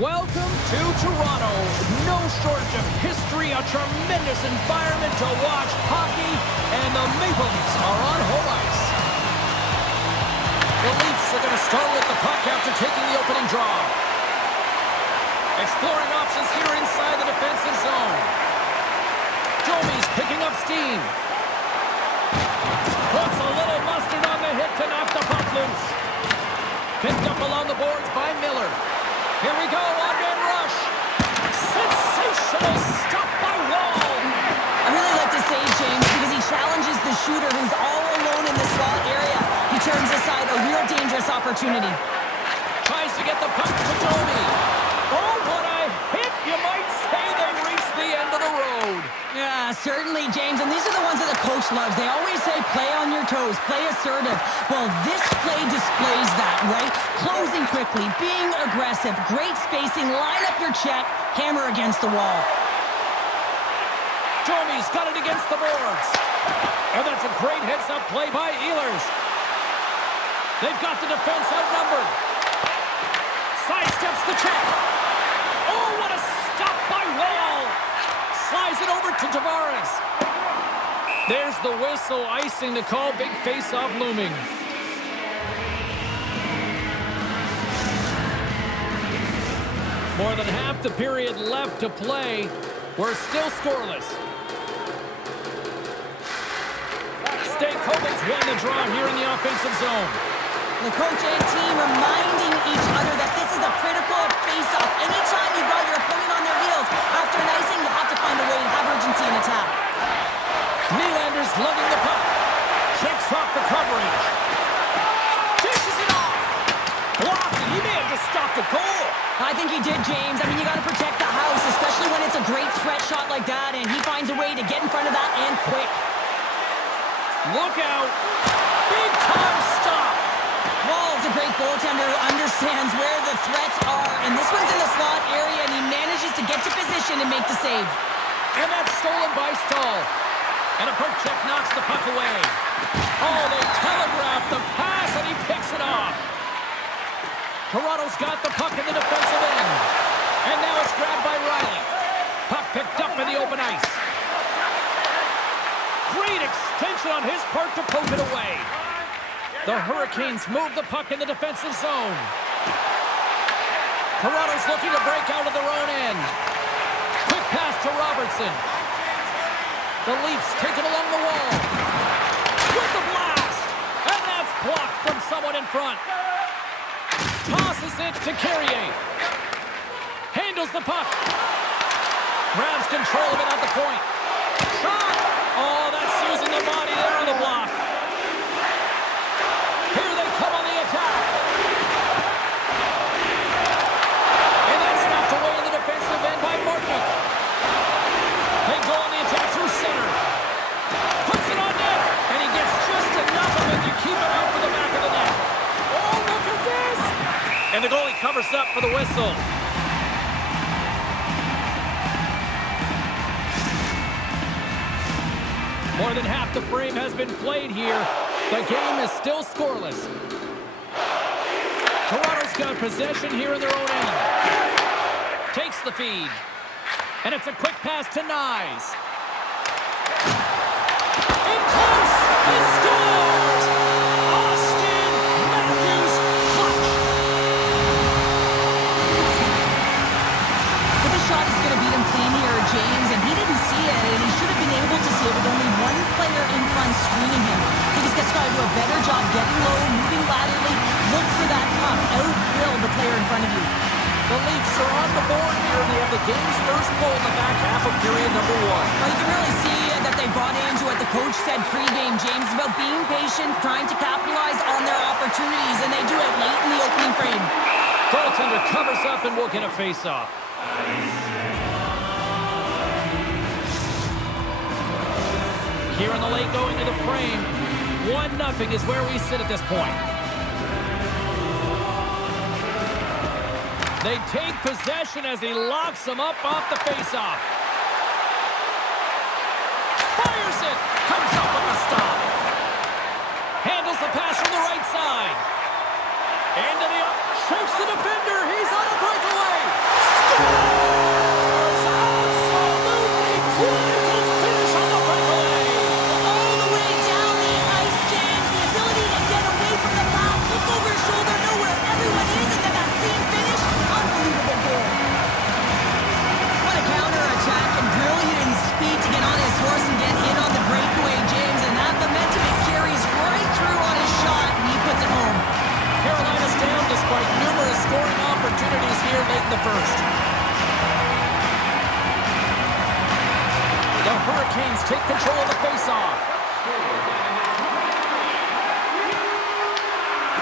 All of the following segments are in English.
Welcome to Toronto. No shortage of history, a tremendous environment to watch hockey, and the Maple Leafs are on home ice. The Leafs are going to start with the puck after taking the opening draw. Exploring options here inside the defensive zone. Jomi's picking up steam. Puts a little mustard on the hit to knock the puck loose. Picked up along the boards by Miller. Here we go, on-man rush. Sensational stop by Wall. I really like this save, James, because he challenges the shooter who's all alone in the slot area. He turns aside a real dangerous opportunity. Tries to get the puck to Jomi. Oh, what a hit! You might say they reached the end of the road. Yeah, certainly, James. And these are the ones that the coach loves. They always say, play on your toes, play assertive. Well, this play displays that, right? Closing quickly, being aggressive, great spacing, line up your check, hammer against the wall. Jomi's got it against the boards. And that's a great heads-up play by Ehlers. They've got the defense outnumbered. Sidesteps the check. Oh, what a stop by Wall. Slides it over to Tavares. There's the whistle, icing the call. Big face-off looming. More than half the period left to play. We're still scoreless. Stakovic's won the draw here in the offensive zone. The coach and team reminding each other that this is a critical face-off. Anytime you've got your opponent on their heels, after an icing, you have to find a way to have urgency in attack. Nylander's lugging the puck. Checks off the coverage. Dishes it off. Blocked, and he may have just stopped the goal. I think he did, James. I mean, you got to protect the house, especially when it's a great threat shot like that, and he finds a way to get in front of that and quick. Look out. Big time stop. Wall's a great goaltender who understands where the threats are, and this one's in the slot area, and he manages to get to position and make the save. And that's stolen by Stahl. And a poke check knocks the puck away. Oh, they telegraphed the pass, and he picks it off. Toronto's got the puck in the defensive end. And now it's grabbed by Riley. Puck picked up in the open ice. Great extension on his part to poke it away. The Hurricanes move the puck in the defensive zone. Toronto's looking to break out of their own end. Quick pass to Robertson. The Leafs take it along the wall. With the blast! And that's blocked from someone in front. Tosses it to Carrier. Handles the puck. Grabs control of it at the point. Shot! Oh, that's using the body there on the block. Here they come on the attack. And that's knocked away in the defensive end by Martin. They go on the attack through center. Puts it on net. And he gets just enough of it to keep it out for the back of the net. Oh, look at this! And the goalie covers up for the whistle. More than half the frame has been played here. The game is still scoreless. Toronto's got possession here in their own end. Takes the feed. And it's a quick pass to Nyes. In close! He scores! Austin Matthews clutch! But the shot is going to beat him clean here, James, and he didn't see it, and he should have been able to see it with only one player in front screening him. He just got to do a better job getting low, moving laterally, look for that puck, outfill the player in front of you. The Leafs are on the board here, and they have the game's first goal in the back half of period number one. Well, you can really see that they bought into what the coach said pregame, James, about being patient, trying to capitalize on their opportunities, and they do it late in the opening frame. Goaltender covers up, and we'll get a face-off. Here in the late going to the frame, 1-0 is where we sit at this point. They take possession as he locks them up off the faceoff. Fires it! Comes up with the stop. Handles the pass from the right side. Into the up. Shakes the defender. He's on a breakaway. Scores! Absolutely critical finish on the breakaway. All the way down the ice, James. The ability to get away from the puck, look over his shoulder, know where everyone is, and then that clean finish. Unbelievable goal. What a counter-attack and brilliant speed to get on his horse and get in on the breakaway, James. And that momentum it carries right through on his shot, and he puts it home. Carolina's down despite numerous scoring opportunities here late in the first. The Hurricanes take control of the faceoff.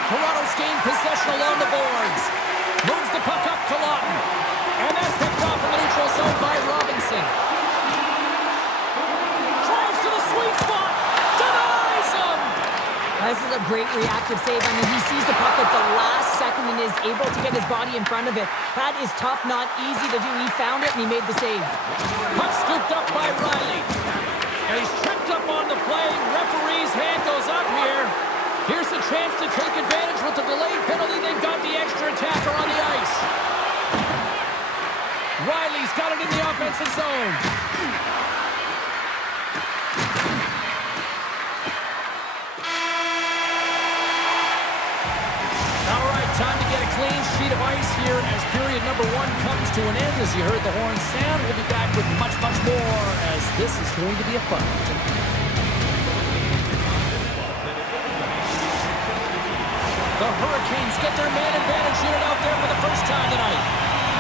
Toronto's gained possession along the boards. Moves the puck up to Lawton. And that's picked off in the neutral zone by Robinson. Drives to the sweet spot. Denies him. This is a great reactive save. I mean, he sees the puck at the last second and is able to get his body in front of it. That is tough, not easy to do. He found it and he made the save. Puck scooped up by Riley. And he's tripped up on the play. Referee's hand goes up here. Here's a chance to take advantage with the delayed penalty. They've got the extra attacker on the ice. Riley's got it in the offensive zone. All right, time to get a clean sheet of ice here as period number 1 comes to an end. As you heard the horn sound, we'll be back with much, much more as this is going to be a fun one. The Hurricanes get their man advantage unit out there for the first time tonight.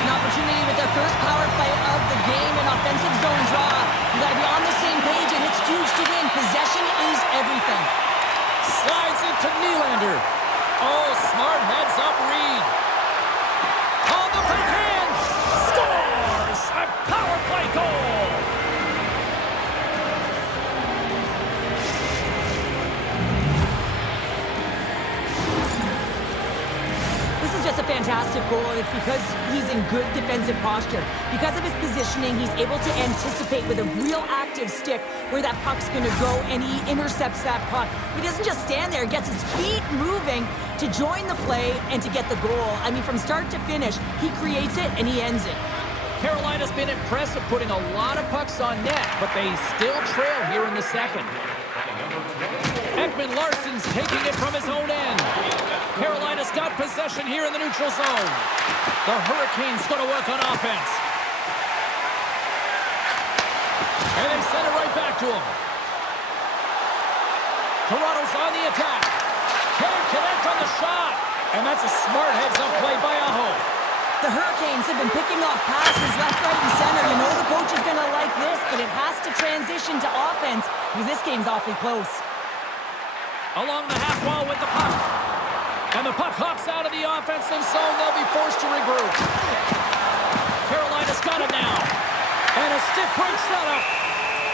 An opportunity with their first power play of the game, an offensive zone draw. You got to be on the same page, and it's huge to win. Possession is everything. Slides into Nylander. Oh, smart heads up Reed. On the backhand. Scores! A power play goal! This is just a fantastic goal, and it's because he's in good defensive posture. Because of his positioning, he's able to anticipate with a real active stick where that puck's going to go, and he intercepts that puck. He doesn't just stand there, he gets his feet moving to join the play and to get the goal. I mean, from start to finish, he creates it and he ends it. Carolina's been impressive putting a lot of pucks on net, but they still trail here in the second. Ekman Larsson's taking it from his own end. Carolina's got possession here in the neutral zone. The Hurricanes going to work on offense. And they send it right back to him. Toronto's on the attack. Can't connect on the shot. And that's a smart heads-up play by Aho. The Hurricanes have been picking off passes left, right, and center. You know the coach is going to like this, but it has to transition to offense because this game's awfully close. Along the half wall with the puck. And the puck hops out of the offensive zone. They'll be forced to regroup. Carolina's got it now. And a stiff break setup.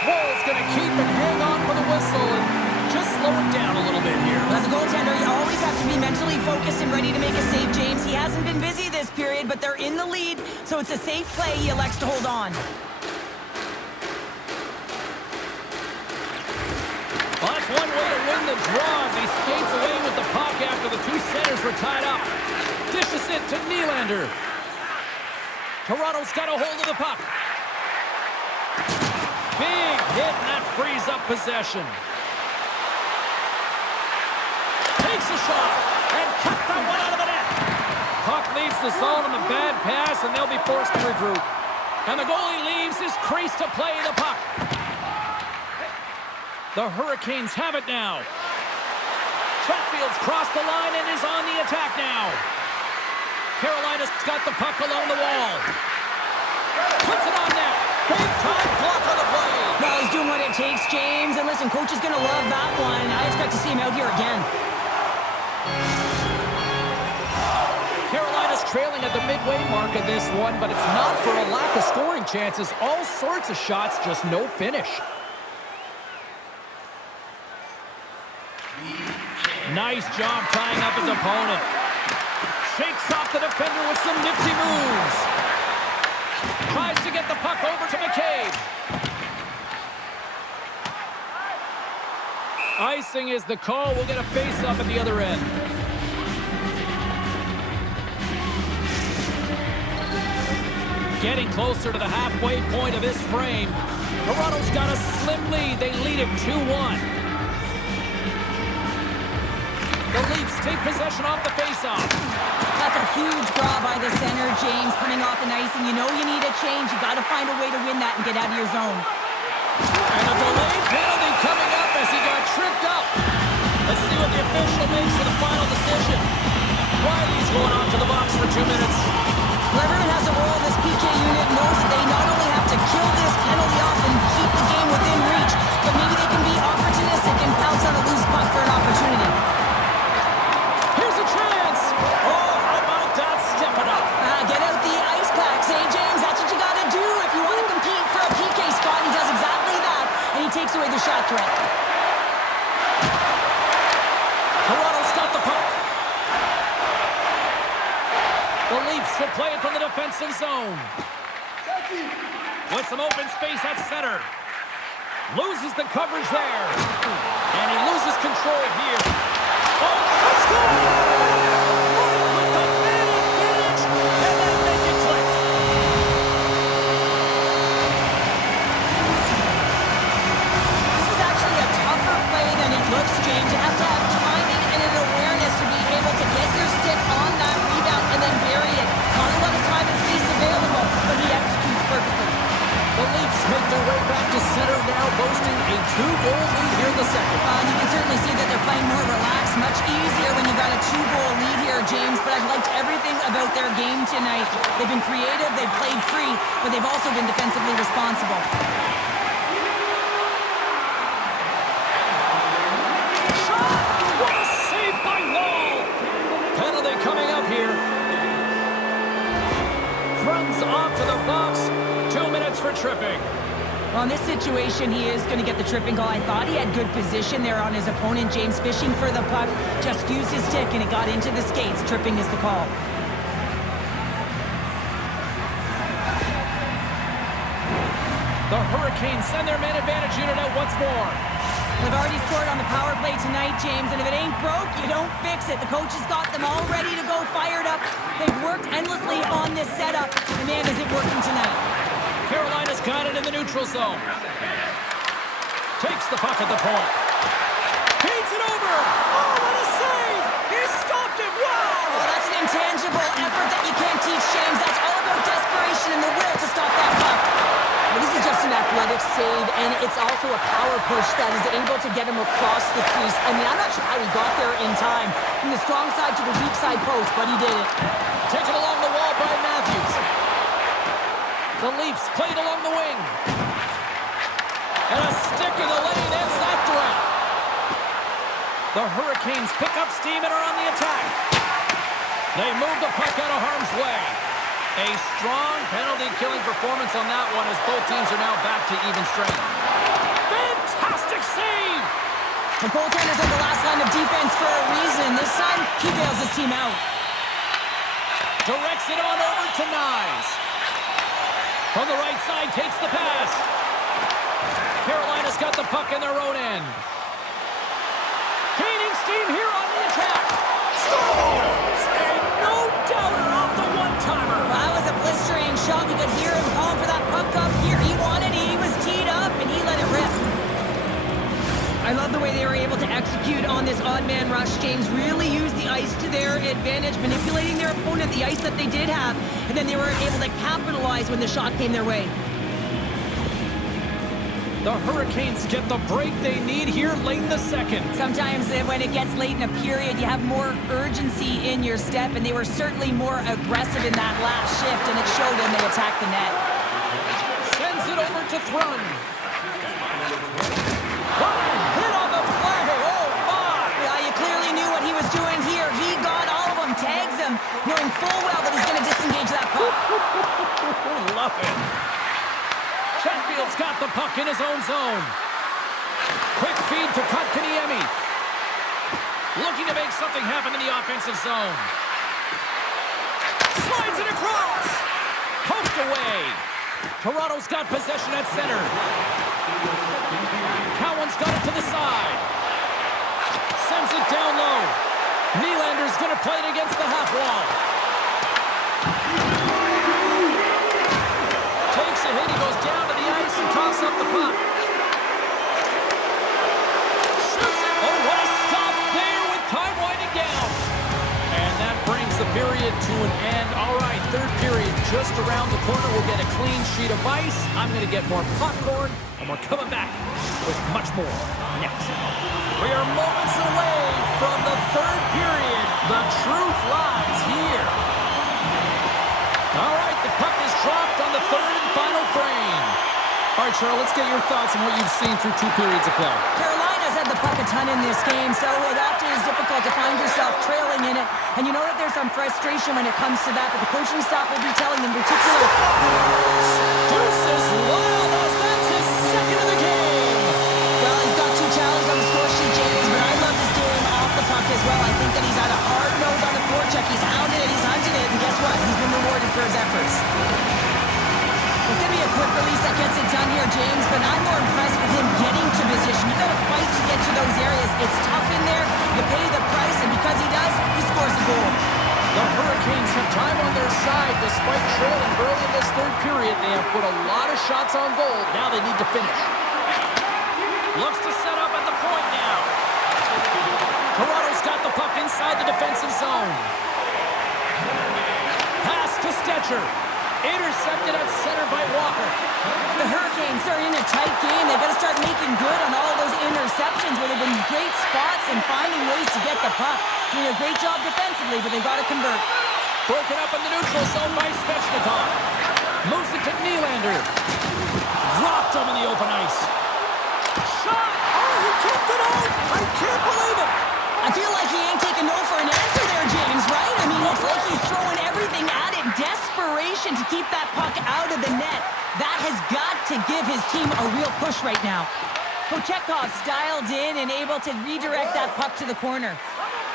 Wall's going to keep and hang on for the whistle and just slow it down a little bit here. As a goaltender, you always have to be mentally focused and ready to make a save, James. He hasn't been busy this period, but they're in the lead, so it's a safe play. He elects to hold on. Well, that's one way to win the draw as he skates away with the puck after the two centers were tied up. Dishes it to Nylander. Toronto's got a hold of the puck. Big hit, and that frees up possession. Takes a shot and cut that one out of the net. Puck leaves the zone on the bad pass, and they'll be forced to regroup. And the goalie leaves his crease to play the puck. The Hurricanes have it now. Chatfield's crossed the line and is on the attack now. Carolina's got the puck along the wall. Puts it on net. Big time block on the play. Well, he's doing what it takes, James. And listen, coach is going to love that one. I expect to see him out here again. Carolina's trailing at the midway mark of this one, but it's not for a lack of scoring chances. All sorts of shots, just no finish. Nice job tying up his opponent. Shakes off the defender with some nifty moves. Tries to get the puck over to McCabe. Icing is the call. We'll get a face-up at the other end. Getting closer to the halfway point of this frame. Toronto's got a slim lead. They lead it 2-1. The Leafs take possession off the faceoff. That's a huge draw by the center, James, coming off an ice, and you know you need a change. You got to find a way to win that and get out of your zone. And a delayed penalty coming up as he got tripped up. Let's see what the official makes for the final decision. Riley's going on to the box for 2 minutes. Well, everyone has a role in this PK unit, knows that they not only have to kill this penalty off and keep the game within reach, but maybe they can be opportunistic and pounce on a loose puck for an opportunity. Here's a chance. Oh, how about that? Step it up. Get out the ice packs, eh, James? That's what you got to do if you want to compete for a PK spot. He does exactly that, and he takes away the shot threat. Toronto's got the puck. The Leafs will play it from the defensive zone. With some open space at center. Loses the coverage there. And he loses control here. Oh, let's go! With the man advantage, and then make it click. This is actually a tougher play than it looks, James. You have to have timing and an awareness to be able to get your stick on that rebound and then bury it. Not a lot of time and space available, but he executes perfectly. The Leafs make their way back to center now, boasting a 2-goal lead here in the second. You can certainly see that they're playing more relaxed, much easier when you've got a 2-goal lead here, James, but I've liked everything about their game tonight. They've been creative, they've played free, but they've also been defensively responsible. Shot! What a save by Wall! Penalty coming up here. Runs off to the box. 2 minutes for tripping. Well, in this situation, he is going to get the tripping goal. I thought he had good position there on his opponent. James fishing for the puck, just used his stick, and it got into the skates. Tripping is the call. The Hurricanes send their man advantage unit out once more. They've already scored on the power play tonight, James, and if it ain't broke, you don't fix it. The coach has got them all ready to go, fired up. They've worked endlessly on this setup, and man, is it working tonight. Carolina's got it in the neutral zone. Takes the puck at the point. Feeds it over. Oh, what a save! He stopped it. Wow! Oh, that's an intangible effort that you can't teach, James. That's all about desperation and the will to stop that puck. Well, this is just an athletic save, and it's also a power push that is able to get him across the crease. I mean, I'm not sure how he got there in time. From the strong side to the weak side post, but he did it. Taken along the wall by Matthews. The Leafs played along the wing. And a stick in the lane ends that threat. The Hurricanes pick up steam and are on the attack. They move the puck out of harm's way. A strong penalty-killing performance on that one as both teams are now back to even strength. Fantastic save! The goaltender's on the last line of defense for a reason. This time, he bails his team out. Directs it on over to Nyes. From the right side, takes the pass. Carolina's got the puck in their own end. Gaining steam here on the attack. Scores! And no doubter off the one-timer. Well, that was a blistering shot. You could hear him calling for that puck up here. He wanted it. He was teed up, and he let it rip. I love the way they were able to execute on this odd man rush. James really used the ice to their advantage, manipulating their opponent, the ice that they did have, and then they were able to capitalize when the shot came their way. The Hurricanes get the break they need here late in the second. Sometimes when it gets late in a period, you have more urgency in your step, and they were certainly more aggressive in that last shift, and it showed when they attacked the net. Sends it over to Thrun. What a hit on the play! Oh, my! Yeah, you clearly knew what he was doing here. He got all of them, tags them, knowing full well that he's going to disengage that puck. Love it. Chatfield's got the puck in his own zone. Quick feed to Kotkaniemi. Looking to make something happen in the offensive zone. Slides it across. Poked away. Toronto's got possession at center. Cowan's got it to the side. Sends it down low. Nylander's going to play it against the half wall. puck. Shoots it. Oh, what a stop there with time winding down. And that brings the period to an end. All right, third period just around the corner. We'll get a clean sheet of ice. I'm going to get more popcorn, and we're coming back with much more next. We are moments away from the third period. The truth lies here. All right, the puck is dropped on the third and final frame. All right, Cheryl, let's get your thoughts on what you've seen through 2 periods of play. Carolina's had the puck a ton in this game, so it often is difficult to find yourself trailing in it. And you know that there's some frustration when it comes to that, but the coaching staff will be telling them particularly. Deuces Lyle, that's his second of the game. Well, he's got 2 challenges on the score sheet, James, but I love his game off the puck as well. I think that he's had a hard nose on the forecheck. He's hounded it, he's hunted it, and guess what? He's been rewarded for his efforts. It's going to be a quick release that gets it done here, James, but I'm more impressed with him getting to position. You got to fight to get to those areas. It's tough in there. You pay the price, and because he does, he scores a goal. The Hurricanes have time on their side despite trailing early in this third period. They have put a lot of shots on goal. Now they need to finish. Looks to set up at the point now. Toronto's got the puck inside the defensive zone. Pass to Stetcher. Intercepted at center by Walker. The Hurricanes are in a tight game. They've got to start making good on all those interceptions where they've been great spots and finding ways to get the puck. Doing a great job defensively, but they've got to convert. Broken up in the neutral zone by Svechnikov. Moves it to Nylander. Dropped him in the open ice. Shot! Oh, he kicked it out! I can't believe it! I feel like he ain't taking no for an answer there, James, right? I mean, it's like he's throwing everything at it. Desperation to keep that puck out of the net. That has got to give his team a real push right now. Kochetkov dialed in and able to redirect that puck to the corner.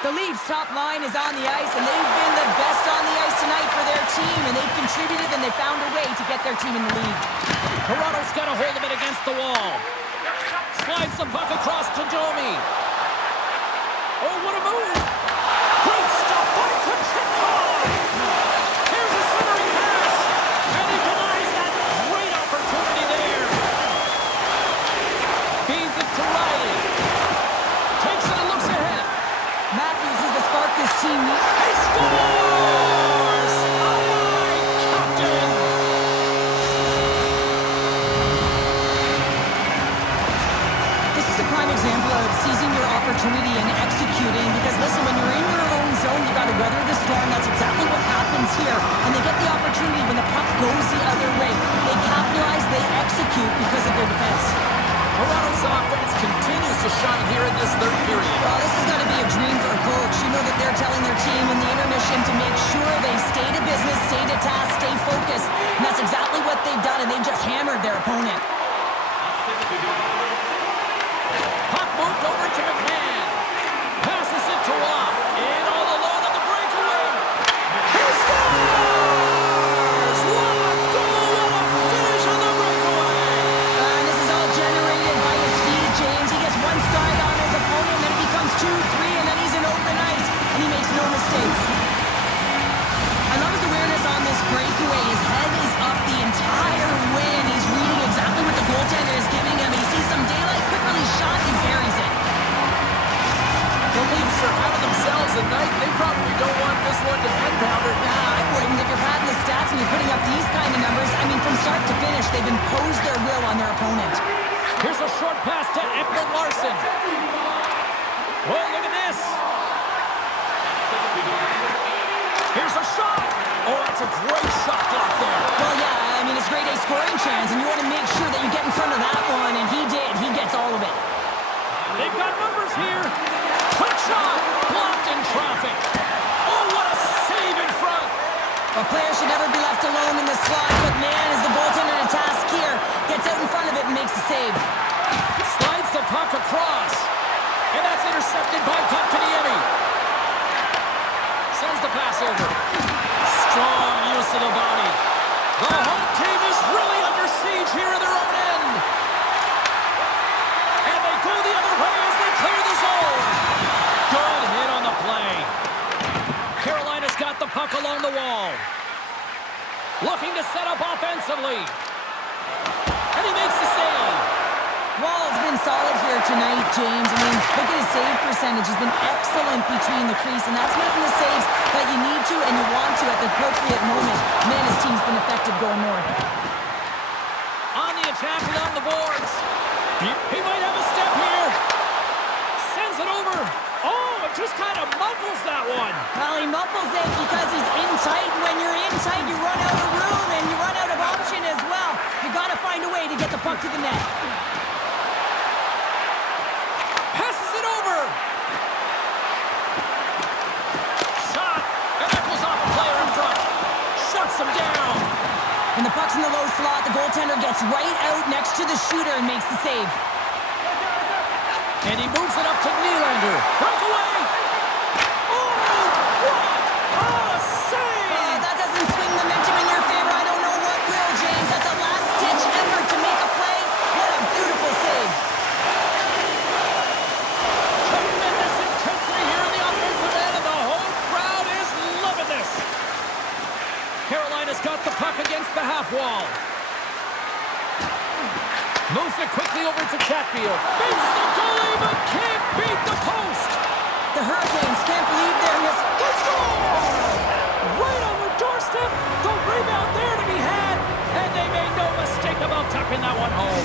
The Leafs' top line is on the ice, and they've been the best on the ice tonight for their team, and they've contributed, and they found a way to get their team in the lead. Toronto's got a hold of it against the wall. Slides the puck across to Domi. Oh, what a move! Great stop by Kochetkov! Here's a centering pass, and he denies that great opportunity there. Feeds it to Riley. Takes it and looks ahead. Matthews is the spark this team needs. He scores! Aye, Captain! This is a prime example of seizing your opportunity and executing, because listen, when you're in your own zone, you got to weather the storm. That's exactly what happens here. And they get the opportunity when the puck goes the other way. They capitalize, they execute because of their defense. Toronto's offense continues to shine here in this third period. Well, this has got to be a dream for a coach. You know that they're telling their team in the intermission to make sure they stay to business, stay to task, stay focused. And that's exactly what they've done, and they've just hammered their opponent. Puck moved over to McMahon. Passes it to Rob. In all alone on the breakaway. He scores! What a goal! What a finish on the breakaway! And this is all generated by his speed, James. He gets one stride on his opponent, and then it becomes 2, 3, and then he's in open ice, and he makes no mistake. I love his awareness on this breakaway. His head is up the entire way, and he's reading exactly what the goaltender is giving him. He sees some daylight, quick release shot, and buries it. The Leafs are out of themselves tonight. They probably don't want this one to end, Pounder. Nah, I wouldn't. If you're padding the stats and you're putting up these kind of numbers, I mean, from start to finish, they've imposed their will on their opponent. Here's a short pass to Ekman Larson. Oh, look at this. Here's a shot. Oh, that's a great shot block there. Well, yeah, I mean, it's grade A scoring chance, and you want to make sure that you get in front of that one, and he did. He gets all of it. They've got numbers here. Quick shot. Blocked in traffic. Oh, what a save in front. A player should never be left alone in the slot, but man, is the goaltender to task here. Gets out in front of it and makes the save. Slides the puck across. And that's intercepted by Kotkaniemi. Sends the pass over. Strong use of the body. The home team is really under siege here in their own end. And they go the other way as they clear the zone. Good hit on the play. Carolina's got the puck along the wall. Looking to set up offensively. And he makes the save. tonight, James. I mean, look at his save percentage. He's been excellent between the crease, and that's making the saves that you need to and you want to at the appropriate moment. Man, his team's been effective going north. On the attack and on the boards. He might have a step here. Sends it over. Oh, it just kind of muffles that one. Well, he muffles it because he's in tight. When you're in tight, you run out of room and you run out of option as well. You got to find a way to get the puck to the net. Passes it over. Shot. And that goes off a player in front. Shuts him down. When the puck's in the low slot, the goaltender gets right out next to the shooter and makes the save. And he moves it up to Nylander. Breakaway. Oh, what a save! That doesn't swing momentum in your favor. I don't know what will, James. That's a last-ditch effort to make a play. What a beautiful save. Tremendous intensity here in the offensive end, and the whole crowd is loving this. Carolina's got the puck against the half wall. Moves it quickly over to Chatfield. Beats the goalie, but can't beat the post. The Hurricanes can't believe they're They score! Right on the doorstep. The rebound there to be had. And they made no mistake about tucking that one home.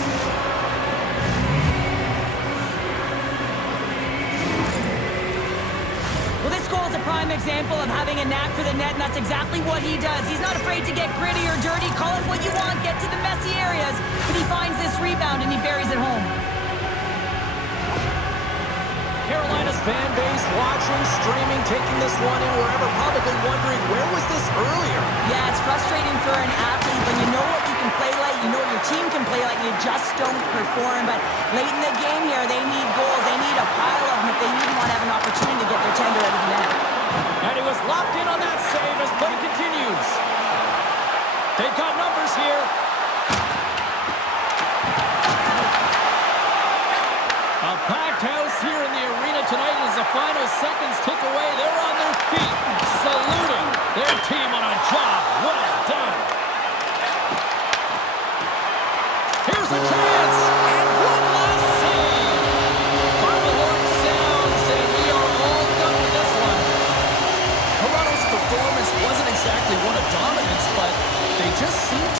Well, this goal is a prime example of having a knack for the net, and that's exactly what he does. He's not afraid to get gritty or dirty. Call it what you want. Get to the messy areas. But he finds this rebound, and he buries it home. Carolina's fan base watching, streaming, taking this one in wherever, probably wondering, where was this earlier? Yeah, it's frustrating for an athlete when you know what you can play like, you know what your team can play like, you just don't perform. But late in the game here, they need goals. They need a pile of them if they even want to have an opportunity to get their tender out of the net. And he was locked in on that save as play continues. They've got numbers here. A packed house here in the arena tonight as the final seconds tick away. They're on their feet.